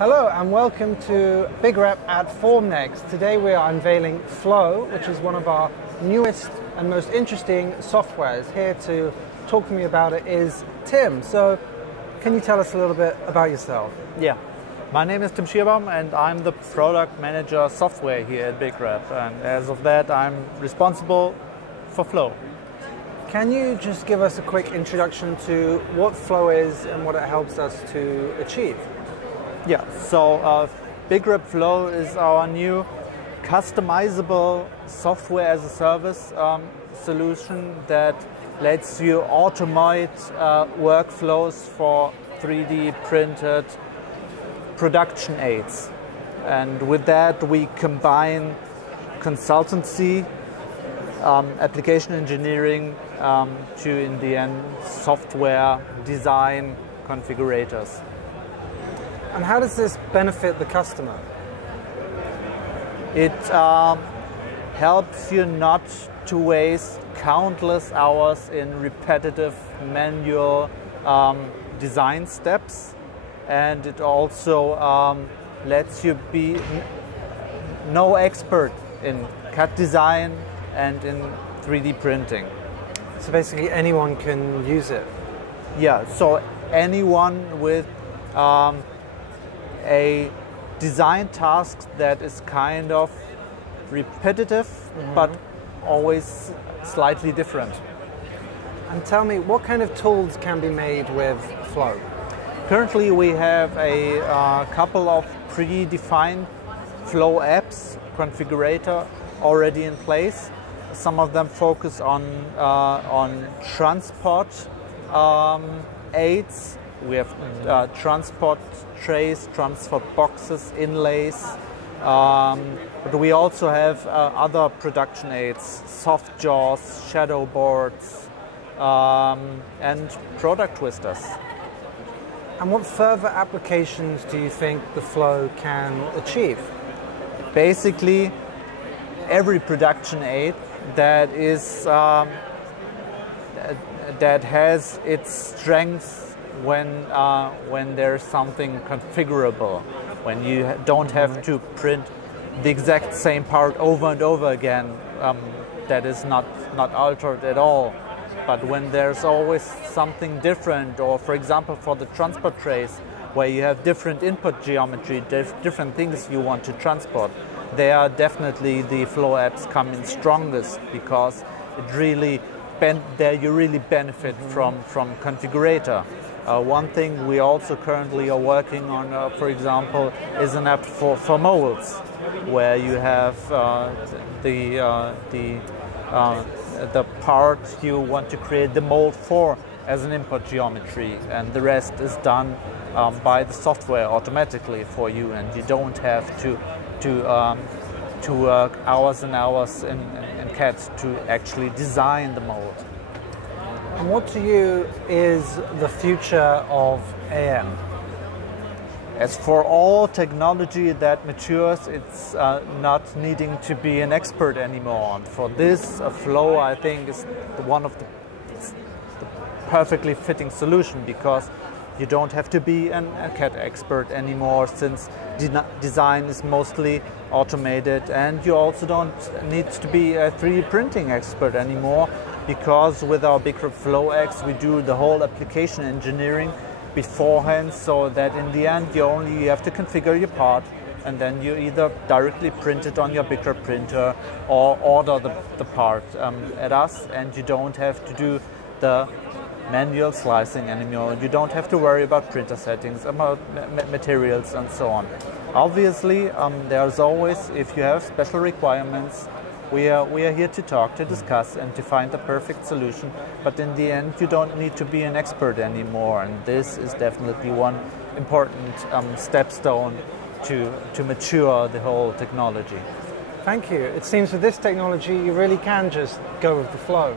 Hello and welcome to BigRep at Formnext. Today we are unveiling Flow, which is one of our newest and most interesting softwares. Here to talk to me about it is Tim. So can you tell us a little bit about yourself? Yeah, my name is Tim Schierbaum and I'm the product manager software here at BigRep, and as of that I'm responsible for Flow. Can you just give us a quick introduction to what Flow is and what it helps us to achieve? Yeah, so BigRep FLOW is our new customizable software as a service solution that lets you automate workflows for 3D printed production aids. And with that we combine consultancy, application engineering to, in the end, software design configurators. And how does this benefit the customer? It helps you not to waste countless hours in repetitive manual design steps, and it also lets you be no expert in CAD design and in 3D printing. So basically anyone can use it? Yeah, so anyone with a design task that is kind of repetitive, but always slightly different. And tell me, what kind of tools can be made with Flow? Currently we have a couple of predefined Flow apps configurator already in place. Some of them focus on transport aids. We have transport trays, transport boxes, inlays, but we also have other production aids, soft jaws, shadow boards, and product twisters. And what further applications do you think the Flow can achieve? Basically, every production aid that is that has its strengths when there's something configurable, when you don't have to print the exact same part over and over again, that is not altered at all. But when there's always something different, or for example for the transport trays, where you have different input geometry, different things you want to transport, there definitely the Flow apps come in strongest, because it really you really benefit from configurator. One thing we also currently are working on, for example, is an app for molds, where you have the part you want to create the mold for as an input geometry, and the rest is done by the software automatically for you, and you don't have to work hours and hours in CAD to actually design the mold. And what to you is the future of AM? As for all technology that matures, it's not needing to be an expert anymore. And for this, Flow, I think, is one of the perfectly fitting solution, because you don't have to be a CAD expert anymore, since design is mostly automated, and you also don't need to be a 3D printing expert anymore, because with our BigRep FLOW X we do the whole application engineering beforehand, so that in the end you have to configure your part, and then you either directly print it on your BigRep printer or order the part at us, and you don't have to do the manual slicing anymore. You don't have to worry about printer settings, about materials and so on. Obviously, there's always, if you have special requirements, we are here to talk, to discuss, and to find the perfect solution. But in the end, you don't need to be an expert anymore, and this is definitely one important stepstone to mature the whole technology. Thank you. It seems with this technology you really can just go with the flow.